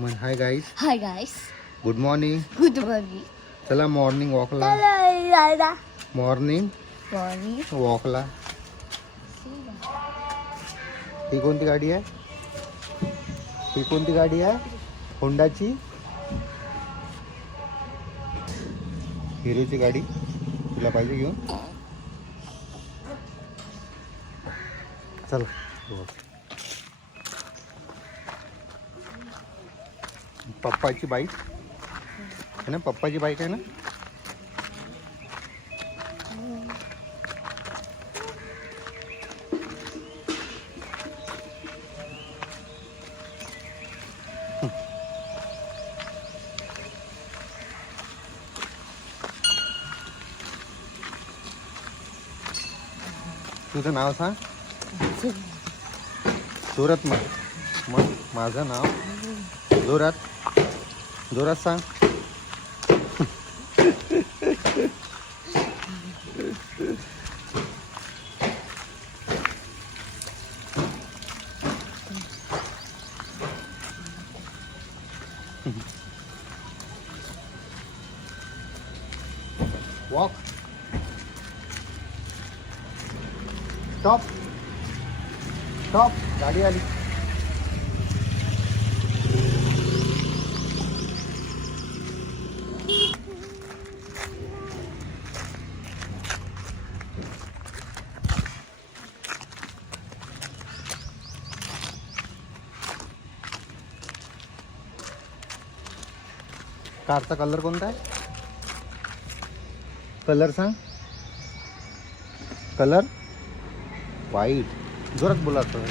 म्हण hi guys. Hi guys. Good morning. Good morning. चला morning वॉकला. मॉर्निंग वॉकला. ही कोणती गाडी आहे? ही कोणती गाडी आहे? होंडाची हिरोची गाडी. तुला पाहिजे घेऊन? चल. पप्पाची बाईक आहे ना? पप्पाची बाईक आहे ना? तुझं नाव सांग. जोरात मग माझं नाव जोरात सांग. वॉक. स्टॉप. गाडी आली. कारचा कलर कोणता आहे? कलर सांग. Colour white. जोरात बोलायचं.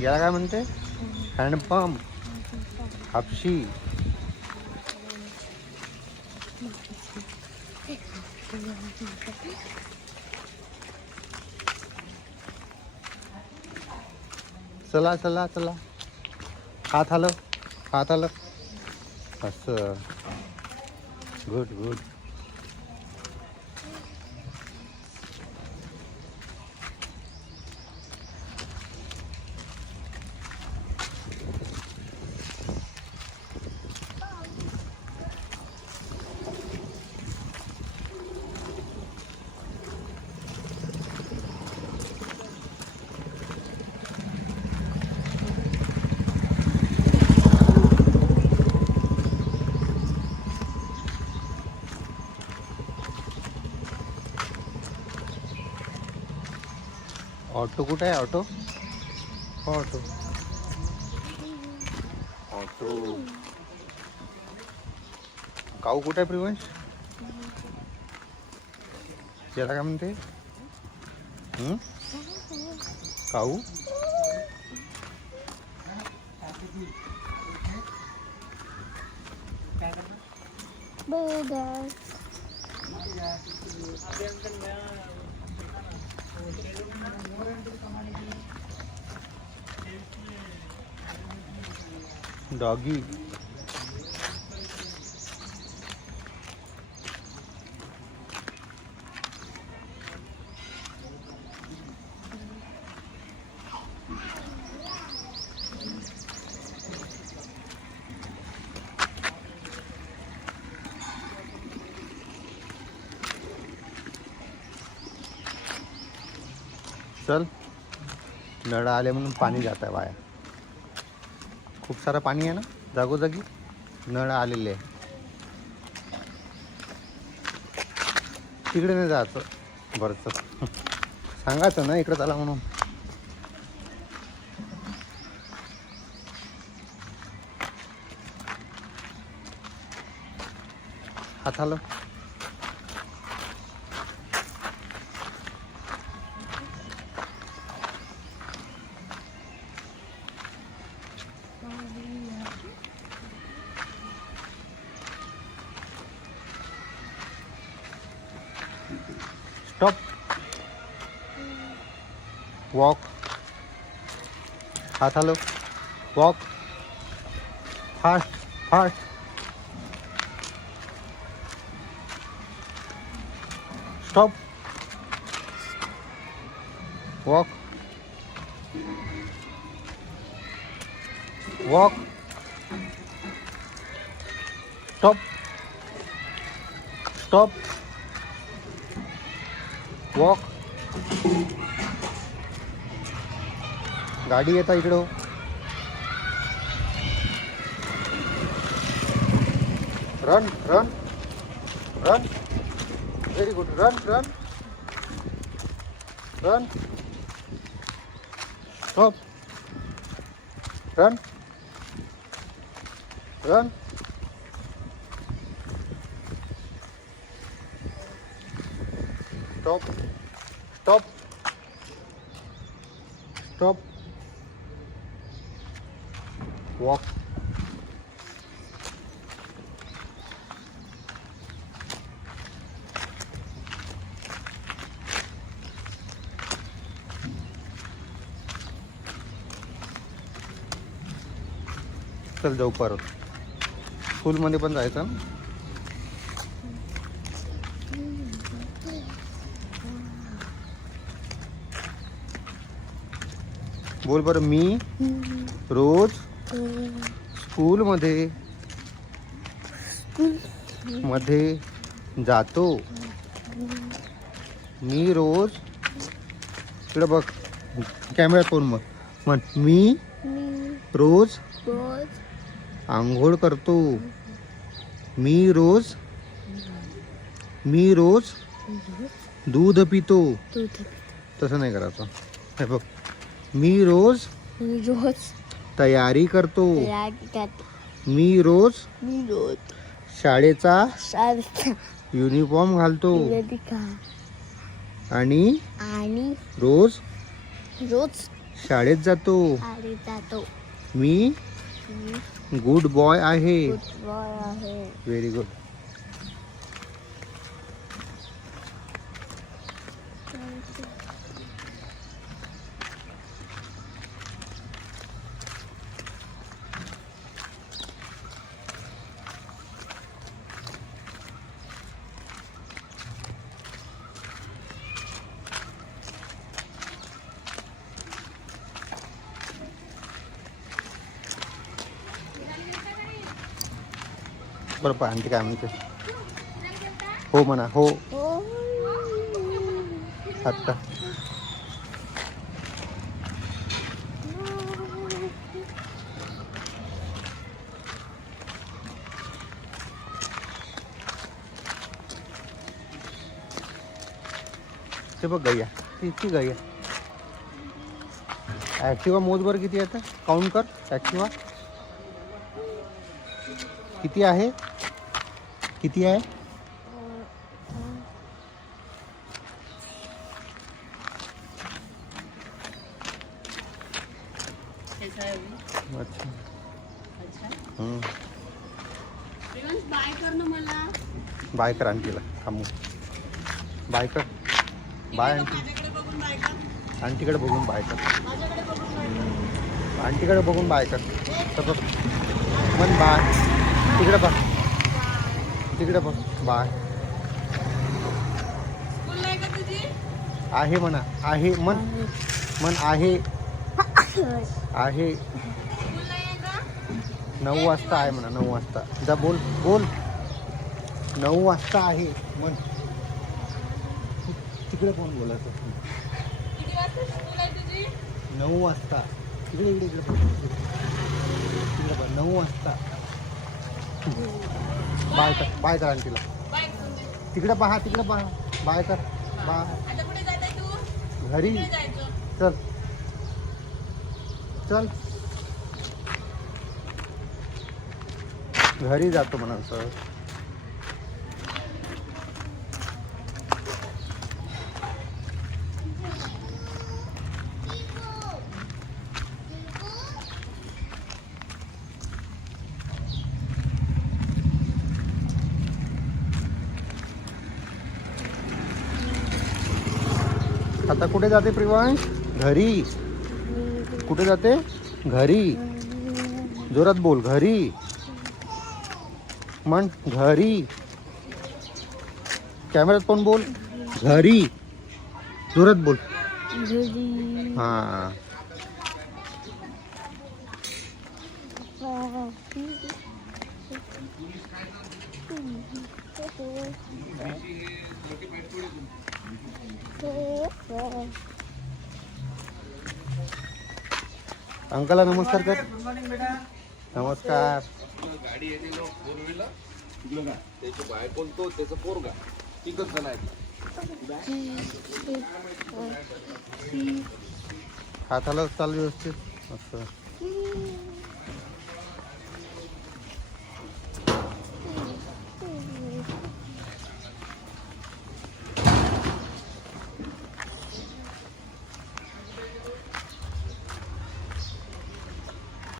याला काय म्हणते? हँडपंप. हापशी. चला चला चला. हात आलं. असं. गुड. ऑटो कुठे आहे? ऑटो काऊ कुठे आहे? प्रिवंश याला काय म्हणते? काऊ. डॉगी. चल. नळ आले म्हणून पाणी जात आहे वाया. खूप सारं पाणी आहे ना जागोजागी. नळ आलेले आहे. तिकडे नाही जायचं. बरंच सांगायचं ना इकडे चला म्हणून. हात आलं. स्टॉप. वॉक. हात हलव. Walk. Fast. Stop. Walk. Walk. Stop. Stop. Walk. गाडी येता इकडं. Run run run. Very good. Run run run. Stop. Run run. Stop. Stop. Stop. Walk. चल जाऊ परत. स्कूलमध्ये पण जायचं ना. बोल बरं. मी रोज स्कूलमध्ये जातो. मी रोज इकडे बघ. कॅमेरा कोण मग म्हण. मी रोज आंघोळ करतो. मी रोज दूध पितो. तसं नाही करायचं. हे बघ. मी रोज तयारी करतो. मी रोज शाळेचा युनिफॉर्म घालतो. आणि रोज शाळेत जातो. मी गुड बॉय आहे. Very good. बरं आणखी काय म्हणते. हो म्हणा. हो. आता ते बघ गैया. ती गैया. ॲक्टिवा मोजभर किती येतं. काउंट कर. ॲक्टिवा किती आहे. किती आहे. अच्छा. बाय कर ना मला. बाय कर आंटीला. थांबू. बाय कर. Bye aunty. आंटीकडे बघून बाय कर. आंटीकडे बघून बाय कर. तर बघ मन बाय. तिकडे बघ. तिकडे बघ. बाय. आहे म्हणा. आहे मन. मन आहे. आहे. 9 वाजता आहे म्हणा. 9 वाजता जा. बोल बोल. 9 वाजता आहे म्हण. तिकडे कोण बोलायचं. 9 वाजता. इकडे इकडे इकडे तिकडे बघ. 9 वाजता. बाय कर. बाय कर आंटीला. तिकडे पहा. तिकडे पहा. बाय कर. बाय. घरी. चल चल. घरी जातो म्हणा सर. आता कुठे जाते प्रिवांश. घरी. कुठे जाते. घरी. जोरात बोल. घरी म्हण. घरी. कॅमेऱ्यात पण बोल. घरी. जोरात बोल. हा. अंकलला नमस्कार कर. नमस्कार. गाडी येते फोर व्हीलर तिकडं का त्याची बायकोन तो त्याचा पोरगा तिकच जण आहेत. हाताला चालू व्यवस्थित मस्त.